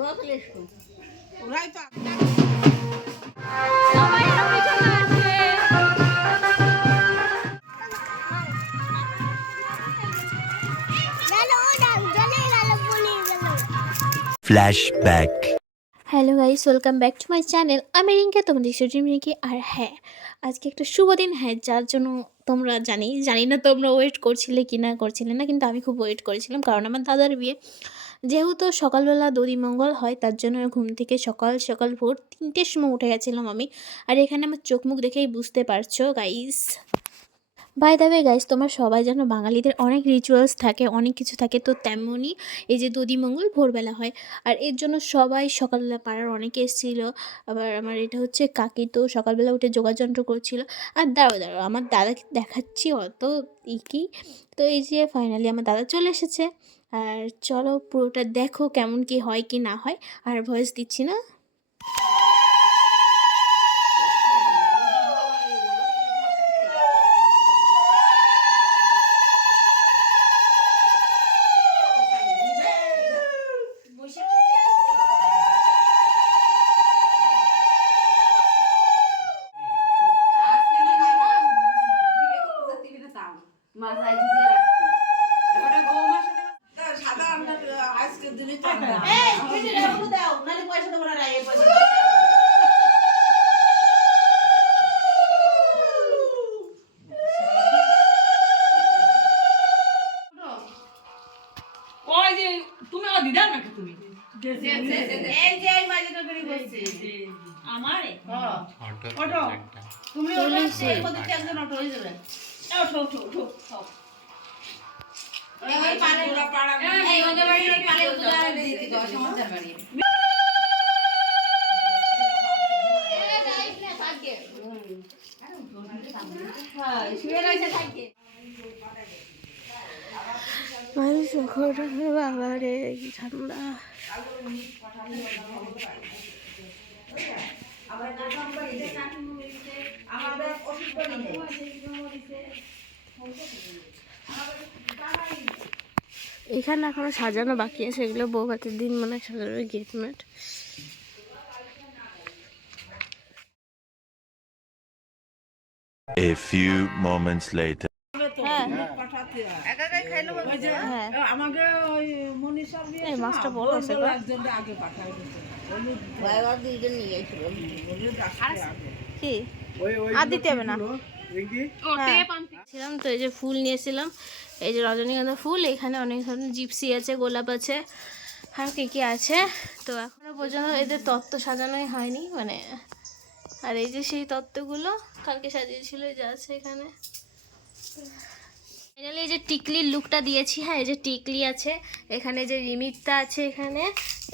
ওরাই তো সবাই পিছনে আছে Flashback. Hello guys welcome back to my channel আমি রিঙ্কা তোমাদের সুজিম রিঙ্কি আর হ্যাঁ আজকে একটা শুভ দিন। হ্যাঁ যার জন্য তোমরা জানি জানি না তোমরা ওয়েট করছিলে কি না করছিলে না কিন্তু আমি খুব ওয়েট করেছিলাম কারণ আমার দাদার বিয়ে। যেহেতু সকালবেলা দধিমঙ্গল হয়, তার জন্য ঘুম থেকে সকাল সকাল ভোর তিনটের সময় উঠে গেছিলাম আমি। আর এখানে আমার চোখ মুখ দেখেই বুঝতে পারছ গাইস বাই দাবে গাইস তোমার সবাই যেন বাঙালিদের অনেক রিচুয়ালস থাকে, অনেক কিছু থাকে, তো তেমনই এই যে দধিমঙ্গল ভোরবেলা হয়। আর এর জন্য সবাই সকালবেলা পাড়ার অনেকে এসেছিল, আবার আমার এটা হচ্ছে কাকি তো সকালবেলা উঠে যোগাযন্ত্র করছিল। আর দাঁড়াও দাঁড়াও, আমার দাদাকে দেখাচ্ছি অত কি? তো এই যে ফাইনালি আমার দাদা চলে এসেছে। আর চলো পুরোটা দেখো কেমন কি হয় কি না হয়। আর ভয়েস দিচ্ছি না। ওই যে তুমি আমার দিদার নাকি তুমি? এই যে এই মাঝেটা করে বসছে আমারে? ওঠো। তুমি ওঠো এর মধ্যে একজন ওঠো হয়ে যাবে। ওঠো ওঠো ওঠো সব। এই পাড়া এই ওদের বাড়ি পারে উদাহরণ দিতে দাও বাড়ি। বাবা রে ঠান্ডা। এখানে এখনও সাজানো বাকি আছে এগুলো বউ ভাতের দিন মানে সাজানো gate mat A few moments later. হ্যাঁ। পাঠাতে হ্যাঁ। আমাকে ওই মনীষার এই মাছটা বড় আছে আগে পাঠায় কি? আর দিতে হবে না। হ্যাঁ। ছিলাম তো এই যে ফুল নিয়েছিলাম। এই যে রজনীগন্ধা ফুল এখানে অনেক ধরনের জিপসি আছে গোলাপ আছে আর কী কী আছে। তো এখনও পর্যন্ত এদের তত্ত্ব সাজানোই হয়নি মানে আর এই যে সেই তত্ত্বগুলো কালকে সাজিয়েছিল এই যে আছে এখানে। ফাইনালি এই যে টিকলির লুকটা দিয়েছি হ্যাঁ এই যে টিকলি আছে এখানে যে রিমিটটা আছে এখানে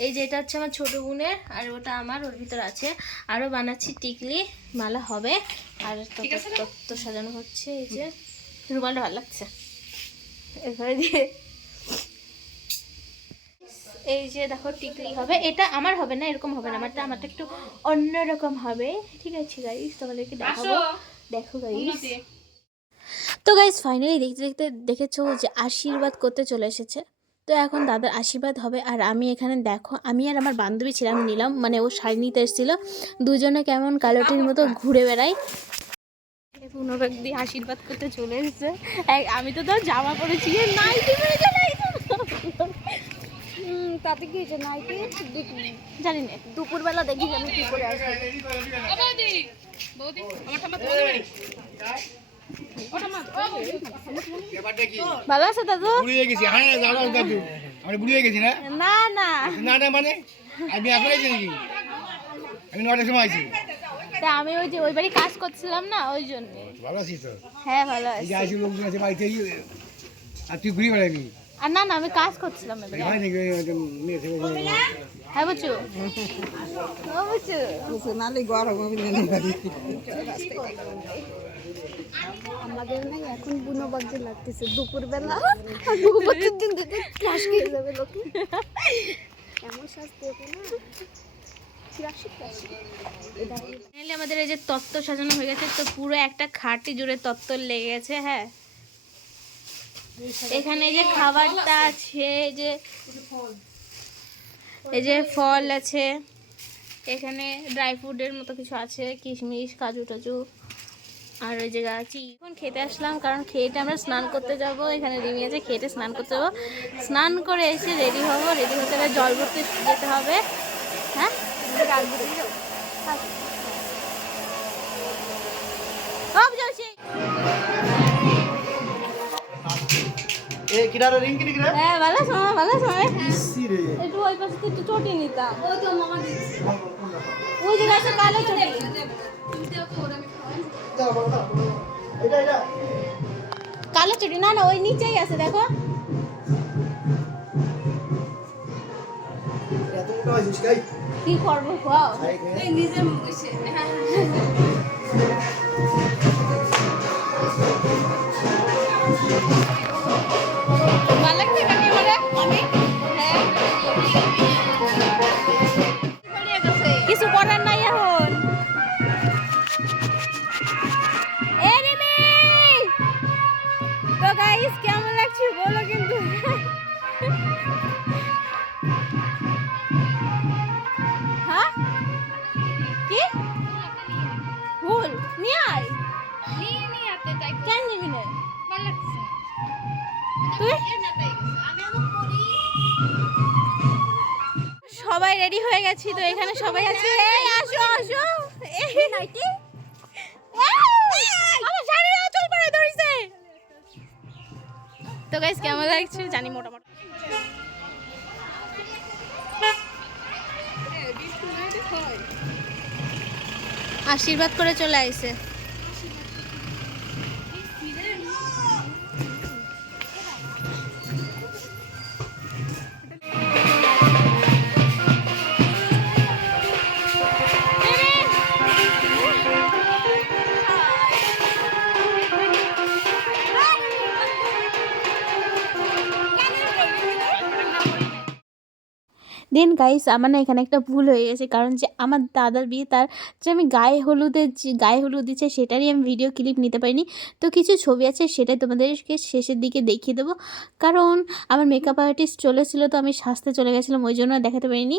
এই যে এটা হচ্ছে আমার ছোটো বোনের আর ওটা আমার ওর ভিতর আছে। আরও বানাচ্ছি টিকলি মালা হবে আর তত- তত্ত্ব সাজানো হচ্ছে এই যে রুমালটা ভালো লাগছে। এখানে দিয়ে এই যে দেখো টিকলি হবে এটা আমার হবে না এরকম হবে না আমারটা আমারটা একটু অন্যরকম হবে। ঠিক আছে গাইস তোমাদেরকে দেখাবো। দেখো গাইস তো গাইজ ফাইনালি দেখতে দেখতে দেখেছ যে আশীর্বাদ করতে চলে এসেছে। তো এখন দাদার আশীর্বাদ হবে। আর আমি এখানে দেখো আমি আর আমার বান্ধবী ছিলাম নিলাম। মানে ও শাড়ি নিতে এসেছিল। দুজনে কেমন কালোটির মতো ঘুরে বেড়াই। দিয়ে আশীর্বাদ করতে চলে এসেছে। আমি তো ধর জামা পরেছি। নাইটি তাতে কি হয়েছে? নাইটি জানি না দুপুরবেলা দেখি আমি কি করে আসব ভালো আছে দাদু? বুড়িয়ে গেছি। হ্যাঁ দাদা দাদু। আমি বুড়িয়ে গেছি না? না না। না না মানে? আমি এখন আছি নাকি? আমি নটার সময় আছি তা আমি ওই যে ওই বাড়ি কাজ করছিলাম না ওই জন্য। ভালো আছিস তো? হ্যাঁ ভালো এই আছে। যে আইসি লোকজন আছে বাড়িতে এই, আর তুই ঘুরে বেড়াবি? আর না না আমি কাজ করছিলাম হয় হ্যাঁ বুঝছ? ও বুঝছ? নালে গরম না আমাদের না এখন বুনো বাজে লাগতেছে দুপুরবেলা। দিন দিতে ক্লাস খেয়ে যাবে লোকে। এমন শ্বাস দেবো না। আমাদের এই যে তত্ত্ব সাজানো হয়ে গেছে তো পুরো একটা খাটি জুড়ে তত্ত্ব লেগে গেছে হ্যাঁ। এখানে যে খাবারটা আছে যে এই যে ফল আছে এখানে ড্রাই ফ্রুটের মতো কিছু আছে কিশমিশ কাজু টাজু। আর ওই যে গাছি এখন খেতে আসলাম কারণ খেয়েটা আমরা স্নান করতে যাব। এখানে রিমি আছে খেতে স্নান করতে যাব। স্নান করে এসে রেডি হব রেডি হতে গেলে জল ভরতে যেতে হবে। হ্যাঁ? কিনা হ্যাঁ ভালো সময় ভালো সময় একটু ওই পাশে একটু চটি নিতাম। ওই তো মামা ওই যে কালো চটি। কালো চটি না না ওই নিচেই আছে দেখো। কি করব খাও খাই খাই ভালো লাগছে আমি হ্যাঁ বলো কিন্তু হ্যাঁ কি ফুল নিয়ে আয় কেন নিবি না তুই সবাই রেডি হয়ে গেছি তো এখানে সবাই আছে এই আসো আসো এই নাইটি তো গাইস কেমন লাগছে? জানি মোটামুটি। আশীর্বাদ করে চলে আইছে। দেন গাইস আমার না এখানে একটা ভুল হয়ে গেছে। কারণ যে আমার দাদার বিয়ে, তার যে আমি গায়ে হলুদের যে গায়ে হলুদ দিচ্ছে, সেটারই আমি ভিডিও ক্লিপ নিতে পারিনি। তো কিছু ছবি আছে, সেটাই তোমাদেরকে শেষের দিকে দেখিয়ে দেবো। কারণ আমার মেকআপ আর্টিস্ট চলেছিল, তো আমি সাজতে চলে গেছিলাম, ওই জন্য দেখাতে পারিনি।